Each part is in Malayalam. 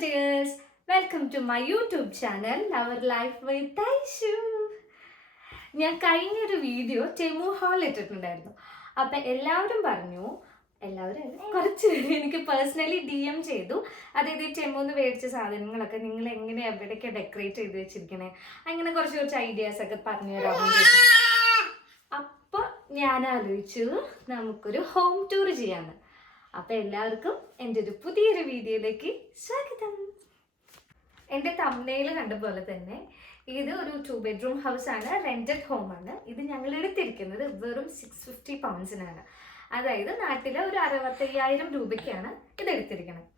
dears, welcome to my YouTube channel, Our Life with Aishu. ഞാൻ കഴിഞ്ഞൊരു വീഡിയോ ടെമു ഹാൾ ഇട്ടിട്ടുണ്ടായിരുന്നു. അപ്പം എല്ലാവരും പറഞ്ഞു, കുറച്ച് പേര് എനിക്ക് പേഴ്സണലി DM ചെയ്തു. അതായത് ഈ ടെമുന്ന് മേടിച്ച സാധനങ്ങളൊക്കെ നിങ്ങൾ എങ്ങനെ എവിടെയൊക്കെ ഡെക്കറേറ്റ് ചെയ്ത് വെച്ചിരിക്കണേ, അങ്ങനെ കുറച്ച് ഐഡിയാസ് ഒക്കെ പറഞ്ഞു തരാമെന്ന് ചോദിച്ചു. അപ്പം ഞാൻ ആലോചിച്ചു നമുക്കൊരു ഹോം ടൂർ ചെയ്യാമെന്ന്. അപ്പം എല്ലാവർക്കും എൻ്റെ ഒരു പുതിയൊരു വീഡിയോയിലേക്ക് സ്വാഗതം. എൻ്റെ തംബ്നെയിൽ കണ്ട പോലെ തന്നെ ഇത് ഒരു 2 bedroom ഹൗസ് ആണ്, റെന്റഡ് ഹോം ആണ്. ഇത് ഞങ്ങൾ എടുത്തിരിക്കുന്നത് വെറും 650 poundsനാണ്. അതായത് നാട്ടിലെ ഒരു 65,000 രൂപയ്ക്കാണ് ഇത് എടുത്തിരിക്കുന്നത്.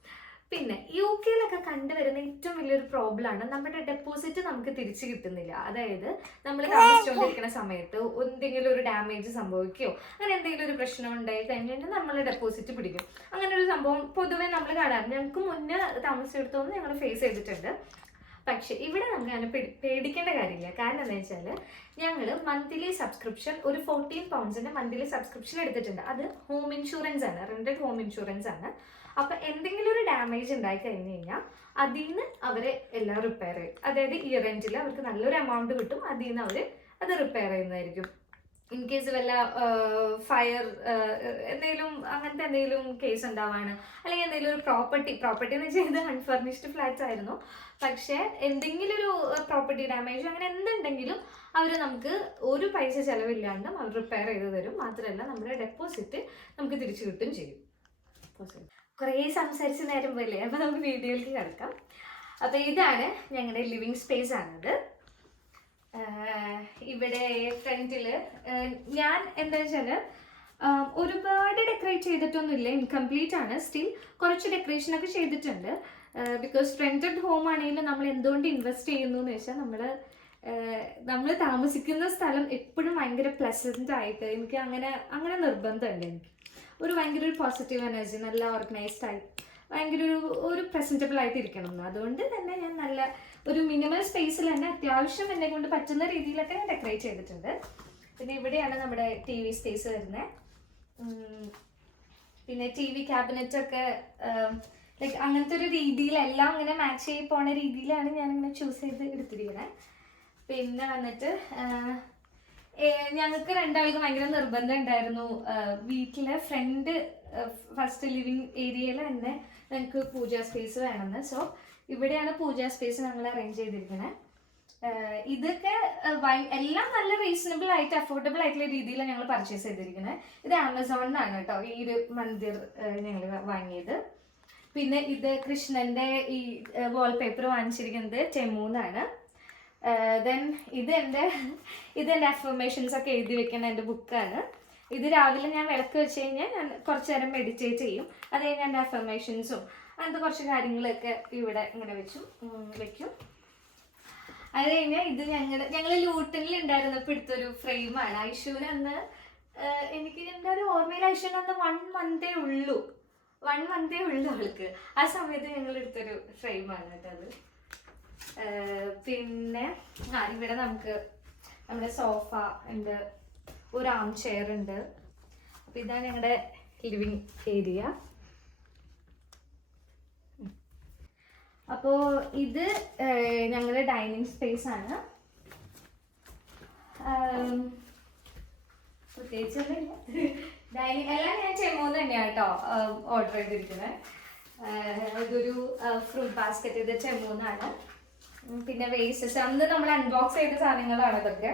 പിന്നെ UK-ലൊക്കെ കണ്ടുവരുന്ന ഏറ്റവും വലിയൊരു പ്രോബ്ലമാണ് നമ്മുടെ ഡെപ്പോസിറ്റ് നമുക്ക് തിരിച്ചു കിട്ടുന്നില്ല. അതായത് നമ്മൾ താമസിച്ചുകൊണ്ടിരിക്കുന്ന സമയത്ത് എന്തെങ്കിലും ഒരു ഡാമേജ് സംഭവിക്കുകയോ അങ്ങനെ എന്തെങ്കിലും ഒരു പ്രശ്നം ഉണ്ടായി കഴിഞ്ഞാൽ നമ്മൾ ഡെപ്പോസിറ്റ് പിടിക്കും. അങ്ങനെ ഒരു സംഭവം പൊതുവെ നമ്മൾ കാണാറുണ്ട്. ഞങ്ങൾക്ക് മുന്നേ താമസിച്ചെടുത്തോന്ന് ഞങ്ങൾ ഫേസ് ചെയ്തിട്ടുണ്ട്. പക്ഷെ ഇവിടെ നമുക്ക് അങ്ങനെ പേടിക്കേണ്ട കാര്യമില്ല. കാരണം എന്താ വെച്ചാൽ ഞങ്ങൾ മന്ത്ലി സബ്സ്ക്രിപ്ഷൻ ഒരു 14 poundsന്റെ മന്ത്ലി സബ്സ്ക്രിപ്ഷൻ എടുത്തിട്ടുണ്ട്. അത് ഹോം ഇൻഷുറൻസ് ആണ്, റെന്റഡ് ഹോം ഇൻഷുറൻസ് ആണ്. അപ്പം എന്തെങ്കിലും ഒരു ഡാമേജ് ഉണ്ടായി കഴിഞ്ഞ് കഴിഞ്ഞാൽ അതിൽ നിന്ന് അവരെ എല്ലാം റിപ്പയർ ചെയ്യും. അതായത് ഈ റെന്റിൽ അവർക്ക് നല്ലൊരു എമൗണ്ട് കിട്ടും, അതിൽ നിന്ന് അവർ അത് റിപ്പയർ ചെയ്യുന്നതായിരിക്കും. ഇൻ കേസ് വല്ല ഫയർ എന്തെങ്കിലും അങ്ങനത്തെ എന്തെങ്കിലും കേസ് ഉണ്ടാവാണ്, അല്ലെങ്കിൽ എന്തെങ്കിലും ഒരു പ്രോപ്പർട്ടി എന്ന് വെച്ചാൽ ഇത് അൺഫർണിഷ്ഡ് ഫ്ലാറ്റ്സ് ആയിരുന്നു. പക്ഷേ എന്തെങ്കിലും ഒരു പ്രോപ്പർട്ടി ഡാമേജ് അങ്ങനെ എന്തുണ്ടെങ്കിലും അവർ നമുക്ക് ഒരു പൈസ ചിലവില്ലാണ്ടും അവർ റിപ്പയർ ചെയ്ത് തരും. മാത്രമല്ല നമ്മുടെ ഡെപ്പോസിറ്റ് നമുക്ക് തിരിച്ചു കിട്ടും ചെയ്യും. കുറേ സംസാരിച്ച് നേരം പോലെ, അപ്പോൾ നമുക്ക് വീഡിയോയിലേക്ക് കിടക്കാം. അപ്പോൾ ഇതാണ് ഞങ്ങളുടെ ലിവിങ് സ്പേസ് ആണത്. ഇവിടെ ഫ്രണ്ടിൽ ഞാൻ എന്താ വെച്ചാൽ ഒരുപാട് ഡെക്കറേറ്റ് ചെയ്തിട്ടൊന്നുമില്ല, ഇൻകംപ്ലീറ്റ് ആണ്. സ്റ്റിൽ കുറച്ച് ഡെക്കറേഷനൊക്കെ ചെയ്തിട്ടുണ്ട്. ബിക്കോസ് റെന്റഡ് ഹോം ആണെങ്കിലും നമ്മൾ എന്തുകൊണ്ട് ഇൻവെസ്റ്റ് ചെയ്യുന്നു എന്ന് വെച്ചാൽ നമ്മൾ താമസിക്കുന്ന സ്ഥലം എപ്പോഴും ഭയങ്കര പ്ലസന്റ് ആയിട്ട് എനിക്ക് അങ്ങനെ നിർബന്ധമുണ്ട്. എനിക്ക് ഭയങ്കര ഒരു പോസിറ്റീവ് എനർജി, നല്ല ഓർഗനൈസ്ഡ് ആയി ഭയങ്കര ഒരു പ്രസൻറ്റബിൾ ആയിട്ട് ഇരിക്കണം എന്ന്. അതുകൊണ്ട് തന്നെ ഞാൻ നല്ല ഒരു മിനിമൽ സ്പേസിൽ തന്നെ അത്യാവശ്യം എന്നെ കൊണ്ട് പറ്റുന്ന രീതിയിലൊക്കെ ഞാൻ ഡെക്കറേറ്റ് ചെയ്തിട്ടുണ്ട്. പിന്നെ ഇവിടെയാണ് നമ്മുടെ TV സ്പേസ് വരുന്നത്. പിന്നെ TV ക്യാബിനറ്റൊക്കെ ലൈക്ക് അങ്ങനത്തെ ഒരു രീതിയിലെല്ലാം ഇങ്ങനെ മാച്ച് ചെയ്ത് പോണ രീതിയിലാണ് ഞാനിങ്ങനെ ചൂസ് ചെയ്ത് എടുത്തിരിക്കുന്നത്. പിന്നെ വന്നിട്ട് ഞങ്ങൾക്ക് രണ്ടാൾക്കും ഭയങ്കര നിർബന്ധം ഉണ്ടായിരുന്നു വീട്ടിലെ ഫ്രണ്ട് ഫസ്റ്റ് ലിവിങ് ഏരിയയിൽ തന്നെ ഞങ്ങൾക്ക് പൂജാ സ്പേസ് വേണമെന്ന്. സോ ഇവിടെയാണ് പൂജാ സ്പേസ് ഞങ്ങൾ അറേഞ്ച് ചെയ്തിരിക്കുന്നത്. ഇതൊക്കെ എല്ലാം നല്ല റീസണബിൾ ആയിട്ട് അഫോർഡബിൾ ആയിട്ടുള്ള രീതിയിലാണ് ഞങ്ങൾ പർച്ചേസ് ചെയ്തിരിക്കുന്നത്. ഇത് ആമസോണിനാണ് കേട്ടോ ഈ ഒരു മന്ദിർ ഞങ്ങൾ വാങ്ങിയത്. പിന്നെ ഇത് കൃഷ്ണന്റെ ഈ വാൾപേപ്പർ വാങ്ങിച്ചിരിക്കുന്നത് ടെമുന്നാണ്. ദെൻ ഇതെൻ്റെ അഫർമേഷൻസ് ഒക്കെ എഴുതി വെക്കുന്ന എൻ്റെ ബുക്കാണ്. ഇത് രാവിലെ ഞാൻ വിളക്ക് വെച്ച് കഴിഞ്ഞാൽ ഞാൻ കുറച്ച് നേരം മെഡിറ്റേറ്റ് ചെയ്യും. അത് കഴിഞ്ഞ് എൻ്റെ അഫർമേഷൻസും അങ്ങനത്തെ കുറച്ച് കാര്യങ്ങളൊക്കെ ഇവിടെ ഇങ്ങനെ വെക്കും. അത് കഴിഞ്ഞാൽ ഇത് ഞങ്ങൾ ലൂട്ടനിൽ ഉണ്ടായിരുന്നപ്പോൾ എടുത്തൊരു ഫ്രെയിമാണ്. ഐഷുവിന് അന്ന് എനിക്ക് എൻ്റെ ഒരു ഓർമ്മയിൽ ഐഷുവിന് അന്ന് 1 month ഉള്ളൂ അവൾക്ക്. ആ സമയത്ത് ഞങ്ങൾ എടുത്തൊരു ഫ്രെയിമാണ് കേട്ടോ അത്. പിന്നെ ഇവിടെ നമുക്ക് നമ്മുടെ സോഫ ഉണ്ട്, ഒരു ആം ചെയർ ഉണ്ട്. അപ്പം ഇതാണ് ഞങ്ങളുടെ ലിവിങ് ഏരിയ. അപ്പോൾ ഇത് ഞങ്ങളുടെ ഡൈനിങ് സ്പേസ് ആണ്. പ്രത്യേകിച്ചൊന്നുമില്ല. ഡൈനിങ് എല്ലാം ഞാൻ ടെമുന്ന് തന്നെയാണ് കേട്ടോ ഓർഡർ ചെയ്തിരിക്കുന്നത്. ഇതൊരു ഫ്രൂട്ട് ബാസ്ക്കറ്റ്, ഇത് ടെമുന്നാണ്. പിന്നെ വേസ്റ്റസ് അന്ന് നമ്മൾ അൺബോക്സ് ചെയ്ത സാധനങ്ങളാണ് ഇതൊക്കെ.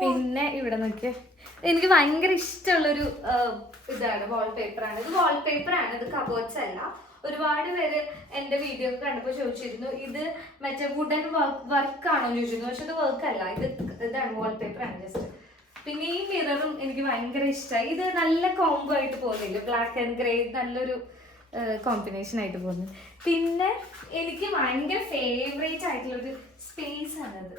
പിന്നെ ഇവിടെ നോക്കിയ എനിക്ക് ഭയങ്കര ഇഷ്ടമുള്ളൊരു ഇതാണ് വാൾപേപ്പറാണ്. ഇത് കബോർഡ്സ് അല്ല. ഒരുപാട് പേര് എൻ്റെ വീഡിയോ ഒക്കെ കണ്ടപ്പോൾ ചോദിച്ചിരുന്നു ഇത് മറ്റേ വുഡൻ വർക്കാണോ ചോദിച്ചിരുന്നു. പക്ഷെ ഇത് വർക്കല്ല, ഇതാണ് വാൾപേപ്പറാണ് ജസ്റ്റ്. പിന്നെ ഈ മിററും എനിക്ക് ഭയങ്കര ഇഷ്ടമായി. ഇത് നല്ല കോംബോ ആയിട്ട് പോകുന്നില്ല, ബ്ലാക്ക് ആൻഡ് ഗ്രേ നല്ലൊരു കോമ്പിനേഷൻ ആയിട്ട് പോകുന്നു. പിന്നെ എനിക്ക് ഭയങ്കര ഫേവറേറ്റ് ആയിട്ടുള്ളൊരു സ്പേസ് ആണത്.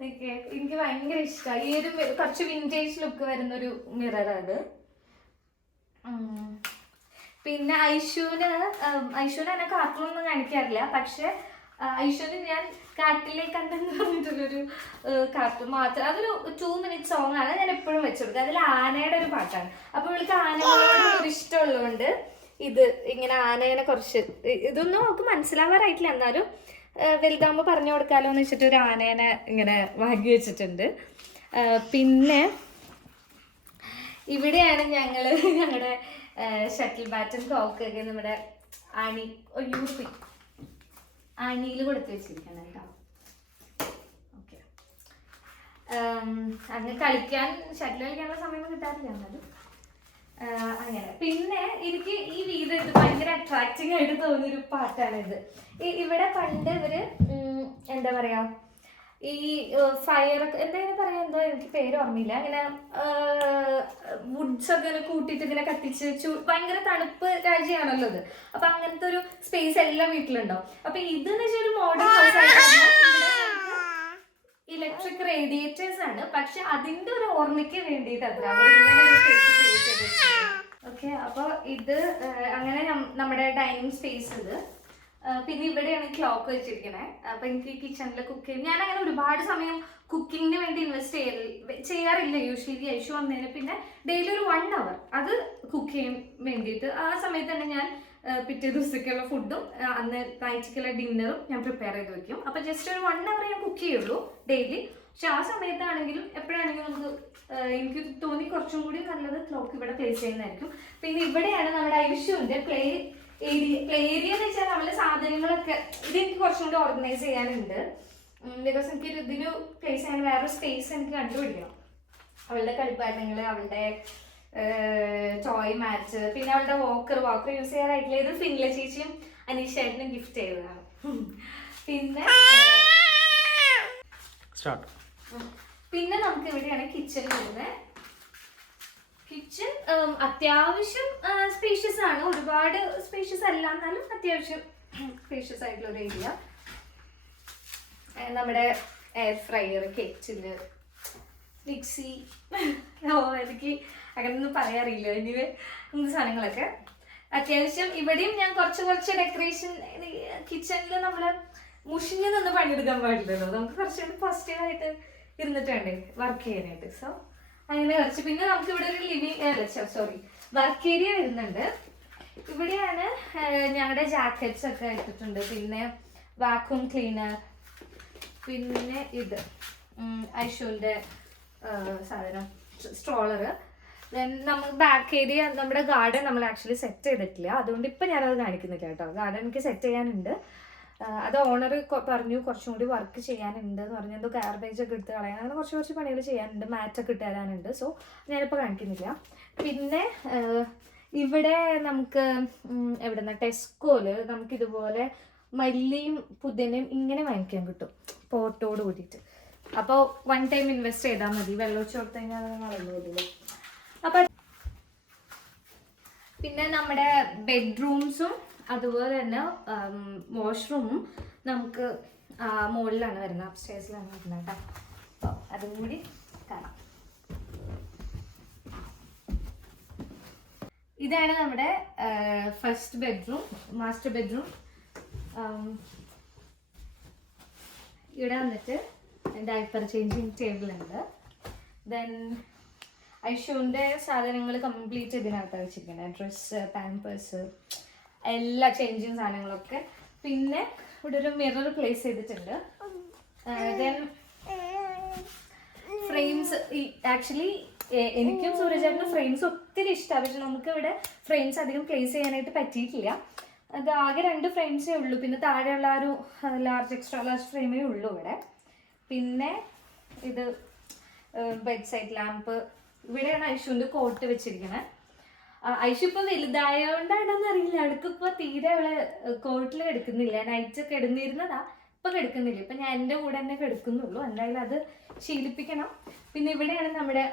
എനിക്ക് ഭയങ്കര ഇഷ്ടമായി. ഈ ഒരു കുറച്ച് വിൻറ്റേജ് ലുക്ക് വരുന്നൊരു മിററാണ് അത്. പിന്നെ ഐഷുവിന് എന്നെ കാർട്ടൂണൊന്നും കാണിക്കാറില്ല. പക്ഷെ ഐഷുവിന് ഞാൻ കാട്ടിലെ കണ്ടെന്ന് പറഞ്ഞിട്ടുള്ളൊരു കാർട്ടൂൺ മാത്രം, അതൊരു 2 minute സോങ് ആണ്, ഞാൻ എപ്പോഴും വെച്ചുകൊടുക്കുക. അതിൽ ആനയുടെ ഒരു പാട്ടാണ്. അപ്പോൾ ഇവൾക്ക് ആനകളോട് ഒരു ഇഷ്ടമുള്ളതുകൊണ്ട് ഇത് ഇങ്ങനെ ആനേനെ കുറച്ച് ഇതൊന്നും നമുക്ക് മനസ്സിലാവാറായിട്ടില്ല, എന്നാലും വലുതാകുമ്പോൾ പറഞ്ഞു കൊടുക്കാമല്ലോ എന്ന് വെച്ചിട്ട് ഒരു ആനേനെ ഇങ്ങനെ വാങ്ങി വെച്ചിട്ടുണ്ട്. പിന്നെ ഇവിടെയാണ് ഞങ്ങളുടെ ഷട്ടിൽ ബാറ്റും കോക്കൊക്കെ നമ്മുടെ അണിയിൽ കൊടുത്ത് വെച്ചിരിക്കണം കേട്ടോ. ഓക്കെ, അങ്ങനെ ഷട്ടിൽ കളിക്കാനുള്ള സമയം കിട്ടാറില്ല എന്നാലും അങ്ങനെ. പിന്നെ എനിക്ക് ഈ വീഡിയോ ഇത് ഭയങ്കര അട്രാക്റ്റിംഗ് ആയിട്ട് തോന്നിയൊരു പാട്ടാണിത്. ഇവിടെ പണ്ട് ഇവര് എന്താ പറയാ, ഈ ഫയർ എന്തായാലും പറയാ, എന്തോ എനിക്ക് പേര് ഓർമ്മയില്ല, ഇങ്ങനെ വുഡ്സ് ഒക്കെ ഇങ്ങനെ കൂട്ടിയിട്ട് ഇങ്ങനെ കത്തിച്ച് ഭയങ്കര തണുപ്പ് രാജ്യമാണല്ലോ ഇത്. അപ്പൊ അങ്ങനത്തെ ഒരു സ്പേസ് എല്ലാം വീട്ടിലുണ്ടാവും. അപ്പൊ ഇതെന്ന് വെച്ചാൽ ഒരു മോഡേൺ ഹൗസ് ആയിട്ടാണ്. ഇലക്ട്രിക് റേഡിയേറ്റേഴ്സ് ആണ്, പക്ഷെ അതിന്റെ ഒരു ഓർമ്മയ്ക്ക് വേണ്ടിയിട്ട് അത്ര അവർ ഇങ്ങനെ ഒരു സ്പേസ് ക്രിയേറ്റ് ചെയ്തിട്ടുണ്ട്. ഓക്കെ, അപ്പൊ ഇത് അങ്ങനെ നമ്മുടെ ഡൈനിങ് സ്പേസ് ഇത്. പിന്നെ ഇവിടെയാണ് ക്ലോക്ക് വെച്ചിരിക്കണേ. അപ്പൊ എനിക്ക് കിച്ചണിൽ കുക്ക് ചെയ്യും. ഞാൻ അങ്ങനെ ഒരുപാട് സമയം കുക്കിങ്ങിന് വേണ്ടി ഇൻവെസ്റ്റ് ചെയ്യാറില്ല യൂഷ്വലി. ഐഷു വന്നതിന് പിന്നെ ഡെയിലി ഒരു 1 hour അത് കുക്ക് ചെയ്യാൻ വേണ്ടിയിട്ട്. ആ സമയത്ത് തന്നെ ഞാൻ പിറ്റേ ദിവസത്തേക്കുള്ള ഫുഡും അന്ന് നൈറ്റിക്കുള്ള ഡിന്നറും ഞാൻ പ്രിപ്പയർ ചെയ്ത് വെക്കും. അപ്പൊ ജസ്റ്റ് ഒരു 1 hour ഞാൻ കുക്ക് ചെയ്യുള്ളൂ ഡെയിലി. പക്ഷെ ആ സമയത്താണെങ്കിലും എപ്പോഴാണെങ്കിലും നമുക്ക് എനിക്ക് തോന്നി കുറച്ചും കൂടി നല്ലത് ക്ലോക്ക് ഇവിടെ പ്ലേസ് ചെയ്യുന്നതായിരിക്കും. പിന്നെ ഇവിടെയാണ് നമ്മുടെ ഐഷുവിന്റെ പ്ലേ ഏരിയ എന്ന് വെച്ചാൽ അവളുടെ സാധനങ്ങളൊക്കെ ഇതെനിക്ക് കുറച്ചും കൂടി ഓർഗനൈസ് ചെയ്യാനുണ്ട്. ബിക്കോസ് എനിക്ക് ഇതിന് പ്ലേസ് ചെയ്യാൻ വേറൊരു സ്പേസ് എനിക്ക് കണ്ടുപിടിക്കണം. അവളുടെ കളിപ്പാട്ടങ്ങള്, അവളുടെ ടോയ് മാറ്റ്, പിന്നെ അവളുടെ വാക്കർ യൂസ് ചെയ്യാനായിട്ടില്ല. ഇത് ഫിൻല ചേച്ചിയും അനീഷേട്ടനും ഗിഫ്റ്റ് ചെയ്തതാണ്. പിന്നെ നമുക്ക് ഇവിടെയാണ് കിച്ചൺ വരുന്നത്. കിച്ചൺ അത്യാവശ്യം സ്പേഷ്യസ് ആണ്, ഒരുപാട് സ്പേഷ്യസ് അല്ല എന്നാലും അത്യാവശ്യം സ്പേഷ്യസ് ആയിട്ടുള്ള ഒരു ഏരിയ. നമ്മുടെ എയർ ഫ്രയർ, കെറ്റില്, മിക്സി, എനിക്ക് അങ്ങനെയൊന്നും പറയാറില്ല. എനിവേ ഇങ്ങനത്തെ സാധനങ്ങളൊക്കെ അത്യാവശ്യം. ഇവിടെയും ഞാൻ കുറച്ച് ഡെക്കറേഷൻ. കിച്ചണിൽ നമ്മൾ മുഷിഞ്ഞ് നിന്ന് പണിയെടുക്കാൻ പാടില്ലല്ലോ, നമുക്ക് കുറച്ചുകൂടി പോസിറ്റീവായിട്ട് ഇരുന്നിട്ട് വേണ്ടേ വർക്ക് ചെയ്യാനായിട്ട്. സോ അങ്ങനെ കുറച്ച്. പിന്നെ നമുക്ക് ഇവിടെ ഒരു വർക്ക് ഏരിയ വരുന്നുണ്ട്. ഇവിടെയാണ് ഞങ്ങളുടെ ജാക്കറ്റ്സ് ഒക്കെ ഇട്ടിട്ടുണ്ട്. പിന്നെ വാക്യൂം ക്ലീനർ, പിന്നെ ഇത് ഐഷുവിൻ്റെ സാധനം സ്ട്രോളർ. ദെൻ നമുക്ക് ബാക്ക് ഏരിയ, നമ്മുടെ ഗാർഡൻ നമ്മൾ ആക്ച്വലി സെറ്റ് ചെയ്തിട്ടില്ല, അതുകൊണ്ട് ഇപ്പം ഞാനത് കാണിക്കുന്നില്ല കേട്ടോ. ഗാർഡൻ എനിക്ക് സെറ്റ് ചെയ്യാനുണ്ട്. അത് ഓണർ പറഞ്ഞു കുറച്ചും കൂടി വർക്ക് ചെയ്യാനുണ്ട് എന്ന് പറഞ്ഞു. എന്തോ ഗാർബേജ് ഒക്കെ എടുത്ത് കളയാൻ, അങ്ങനെ കുറച്ച് പണികൾ ചെയ്യാനുണ്ട്. മാറ്റൊക്കെ ഇട്ട് തരാനുണ്ട്. സോ ഞാനിപ്പോൾ കാണിക്കുന്നില്ല. പിന്നെ ഇവിടെ നമുക്ക് എവിടെന്ന ടെസ്കോല് നമുക്കിതുപോലെ മല്ലിയും പുതിനയും ഇങ്ങനെ വാങ്ങിക്കാൻ കിട്ടും പോട്ടോട് കൂടിയിട്ട്. അപ്പോൾ 1 time ഇൻവെസ്റ്റ് ചെയ്താൽ മതി. വെള്ളമൊഴിച്ച് കൊടുത്തു കഴിഞ്ഞാൽ വളർന്നു. അപ്പം പിന്നെ നമ്മുടെ ബെഡ്റൂംസും അതുപോലെ തന്നെ വാഷ്റൂമും നമുക്ക് മുകളിലാണ് വരുന്നത്, അപ്സ്റ്റേഴ്സിലാണ് വരുന്നത് കേട്ടോ. അപ്പോൾ അതും കൂടി കാണാം. ഇതാണ് നമ്മുടെ ഫസ്റ്റ് ബെഡ്റൂം, മാസ്റ്റർ ബെഡ്റൂം. ഇവിടെ വന്നിട്ട് ഡയപ്പർ ചേഞ്ചിങ് ടേബിളുണ്ട്. ദെൻ ഐഷുവിൻ്റെ സാധനങ്ങൾ കംപ്ലീറ്റ് ഇതിനകത്താണ് വെച്ചിരിക്കുന്നത്. ഡ്രസ്സ്, പാമ്പേഴ്സ്, എല്ലാ ചേഞ്ചിങ് സാധനങ്ങളൊക്കെ. പിന്നെ ഇവിടെ ഒരു മിറർ പ്ലേസ് ചെയ്തിട്ടുണ്ട്. Then frames. ആക്ച്വലി എനിക്കും സൂരജേട്ടനും ഫ്രെയിംസ് ഒത്തിരി ഇഷ്ടമാണ്, പക്ഷെ നമുക്ക് ഇവിടെ ഫ്രെയിംസ് അധികം പ്ലേസ് ചെയ്യാനായിട്ട് പറ്റിയിട്ടില്ല. അത് ആകെ 2 ഫ്രെയിംസേ ഉള്ളൂ. പിന്നെ താഴെയുള്ള ഒരു എക്സ്ട്രാ ലാർജ് ഫ്രെയിമേ ഉള്ളൂ ഇവിടെ. പിന്നെ ഇത് ബെഡ് സൈഡ് ലാമ്പ്. ഇവിടെയാണ് ഐഷുവിൻ്റെ കോട്ട് വെച്ചിരിക്കുന്നത്. ഐഷു ഇപ്പം വലുതായതുകൊണ്ടാണെന്ന് അറിയില്ല, അടുക്കിപ്പോൾ തീരെ അവള് കോട്ടിൽ കിടക്കുന്നില്ല. നൈറ്റൊക്കെ ഇടുന്നിരുന്നതാ, ഇപ്പം കിടക്കുന്നില്ല. ഇപ്പം ഞാൻ എൻ്റെ കൂടെ തന്നെ കിടക്കുന്നുള്ളൂ. എന്തായാലും അത് ശീലിപ്പിക്കണം. പിന്നെ ഇവിടെയാണ് നമ്മുടെ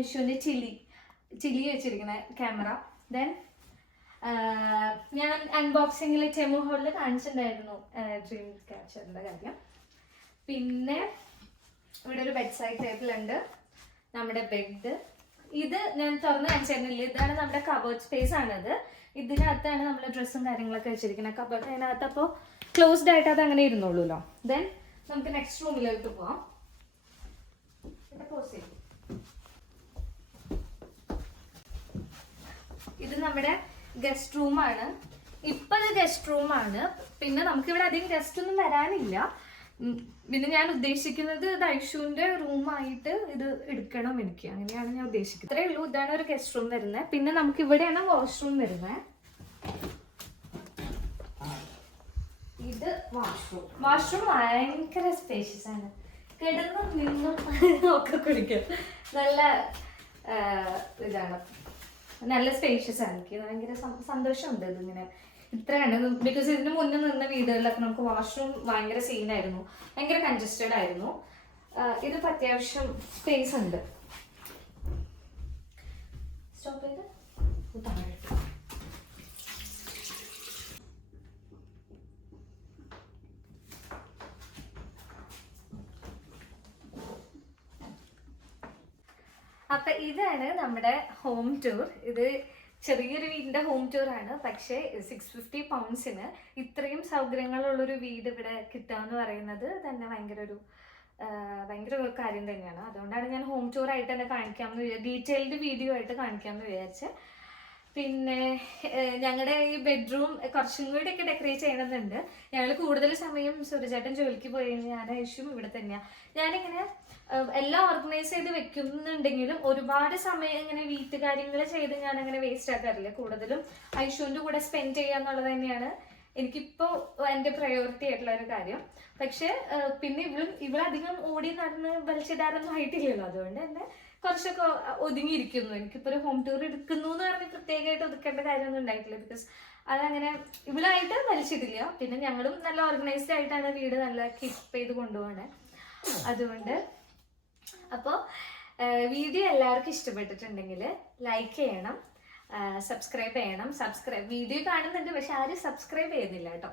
ഐഷുവിൻ്റെ ചില്ലി വെച്ചിരിക്കുന്ന ക്യാമറ. ദെൻ ഞാൻ അൺബോക്സിങ്ങിൽ ടെമു ഹോളിൽ കാണിച്ചിട്ടുണ്ടായിരുന്നു ഡ്രീം ക്യാച്ചറിൻ്റെ കാര്യം. പിന്നെ ഇവിടെ ഒരു ബെഡ് സൈഡ് ടേബിൾ ഉണ്ട്. നമ്മുടെ ബെഡ് ഇത് ഞാൻ തുറന്ന് കാണിച്ചിരുന്നില്ല. ഇതാണ് നമ്മുടെ കബോർഡ് സ്പേസ് ആണത്. ഇതിനകത്താണ് നമ്മൾ ഡ്രസ്സും കാര്യങ്ങളൊക്കെ വെച്ചിരിക്കുന്നത്. കബോർഡ് അതിനകത്ത് അപ്പോൾ ക്ലോസ്ഡ് ആയിട്ട് അത് അങ്ങനെ ഇരുന്നുള്ളൂല്ലോ. ദെൻ നമുക്ക് നെക്സ്റ്റ് റൂമിലോട്ട് പോവാം. ഇത് നമ്മുടെ ഗസ്റ്റ് റൂമാണ്. ഇപ്പൊ ഇത് ഗസ്റ്റ് റൂമാണ്. പിന്നെ നമുക്കിവിടെ അധികം ഗസ്റ്റ് ഒന്നും വരാനില്ല. പിന്നെ ഞാൻ ഉദ്ദേശിക്കുന്നത് ഇത് ഐഷുവിന്റെ റൂമായിട്ട് ഇത് എടുക്കണം എനിക്ക്. അങ്ങനെയാണ് ഞാൻ ഉദ്ദേശിക്കുന്നത്. ഇത്രയേ ഉള്ളൂ. ഇതാണ് ഒരു ഗസ്റ്റ് റൂം വരുന്നത്. പിന്നെ നമുക്ക് ഇവിടെയാണ് വാഷ്റൂം വരുന്നത്. ഇത് വാഷ്റൂം ഭയങ്കര സ്പേഷ്യസ് ആണ്. കിടന്നും നിന്നും ഒക്കെ കുടിക്കും. നല്ല ഇതാണ്, നല്ല സ്പേഷ്യസ് ആണ്. എനിക്ക് ഭയങ്കര സന്തോഷമുണ്ട് ഇതിങ്ങനെ ഇത്രയാണ്. ബിക്കോസ് ഇതിന് മുന്നേ നിന്ന വീടുകളിലൊക്കെ നമുക്ക് വാഷ്റൂം ഭയങ്കര സീനായിരുന്നു, ഭയങ്കര കൺജസ്റ്റഡ് ആയിരുന്നു. ഇതിപ്പോ അത്യാവശ്യം സ്പേസ് ഉണ്ട്. സ്റ്റോപ്പ് ചെയ്ത് അപ്പൊ ഇതാണ് നമ്മുടെ ഹോം ടൂർ. ഇത് ചെറിയൊരു വീടിന്റെ ഹോം ടൂർ ആണ്. പക്ഷേ 650 പൗണ്ട്സിന് ഇത്രയും സൗകര്യങ്ങളുള്ളൊരു വീട് ഇവിടെ കിട്ടുക എന്ന് പറയുന്നത് തന്നെ ഭയങ്കര ഒരു കാര്യം തന്നെയാണ്. അതുകൊണ്ടാണ് ഞാൻ ഹോം ടൂർ ആയിട്ട് തന്നെ കാണിക്കാമെന്ന് ഡീറ്റെയിൽഡ് വീഡിയോ ആയിട്ട് കാണിക്കാമെന്ന് വിചാരിച്ചത്. പിന്നെ ഞങ്ങളുടെ ഈ ബെഡ്റൂം കുറച്ചും കൂടിയൊക്കെ ഡെക്കറേറ്റ് ചെയ്യണമെന്നുണ്ട്. ഞങ്ങൾ കൂടുതൽ സമയം സൂര്യചേട്ടൻ ജോലിക്ക് പോയി കഴിഞ്ഞാൽ ഞാൻ ഐഷും ഇവിടെ തന്നെയാണ്. ഞാനിങ്ങനെ എല്ലാം ഓർഗനൈസ് ചെയ്ത് വെക്കുന്നുണ്ടെങ്കിലും ഒരുപാട് സമയം ഇങ്ങനെ വീട്ടുകാര്യങ്ങൾ ചെയ്ത് ഞാൻ അങ്ങനെ വേസ്റ്റ് ആക്കാറില്ല. കൂടുതലും ഐഷുവിൻ്റെ കൂടെ സ്പെൻഡ് ചെയ്യുക എന്നുള്ളത് തന്നെയാണ് എനിക്കിപ്പോൾ എൻ്റെ പ്രയോറിറ്റി ആയിട്ടുള്ള ഒരു കാര്യം. പക്ഷെ പിന്നെ ഇവളധികം ഓടി നടന്ന് വലിച്ചിടാറൊന്നും ആയിട്ടില്ലല്ലോ. അതുകൊണ്ട് തന്നെ കുറച്ചൊക്കെ ഒതുങ്ങിയിരിക്കുന്നു. എനിക്കിപ്പോൾ ഒരു ഹോം ടൂർ എടുക്കുന്നു എന്ന് പറഞ്ഞ് പ്രത്യേകമായിട്ട് ഒതുക്കേണ്ട കാര്യമൊന്നും ഉണ്ടായിട്ടില്ല. ബിക്കോസ് അതങ്ങനെ ഇവളായിട്ട് വലിച്ചിട്ടില്ല. പിന്നെ ഞങ്ങളും നല്ല ഓർഗനൈസ്ഡ് ആയിട്ടാണ് വീട് നല്ല കീപ്പ് ചെയ്ത് കൊണ്ടുപോകണേ. അതുകൊണ്ട് അപ്പോൾ വീഡിയോ എല്ലാവർക്കും ഇഷ്ടപ്പെട്ടിട്ടുണ്ടെങ്കിൽ ലൈക്ക് ചെയ്യണം, സബ്സ്ക്രൈബ് ചെയ്യണം. വീഡിയോ കാണുന്നുണ്ട് പക്ഷെ ആരും സബ്സ്ക്രൈബ് ചെയ്യുന്നില്ല കേട്ടോ.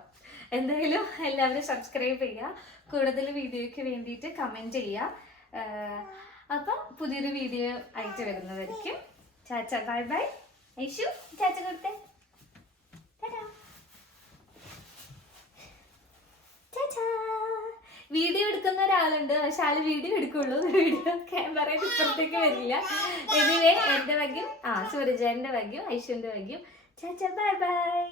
എന്തായാലും എല്ലാവരും സബ്സ്ക്രൈബ് ചെയ്യുക. കൂടുതൽ വീഡിയോയ്ക്ക് വേണ്ടിയിട്ട് കമൻറ്റ് ചെയ്യുക. അപ്പം പുതിയൊരു വീഡിയോ ആയിട്ട് വരുന്നതായിരിക്കും. ചാച്ച ബൈ ബൈ. ഐഷു ചാച്ച കൊടുത്തേ. വീഡിയോ എടുക്കുന്ന ഒരാളുണ്ട് പക്ഷെ ആള് വീഡിയോ എടുക്കുള്ളൂ, വീഡിയോ ക്യാമറയുടെ ഇപ്പുറത്തേക്ക് വരില്ല. എനിവേ എൻ്റെ വഗ്യം സൂരജന്റെ വഗ്യം ഐഷുവിന്റെ വഗ്യം. ചാച്ച ബൈ ബൈ.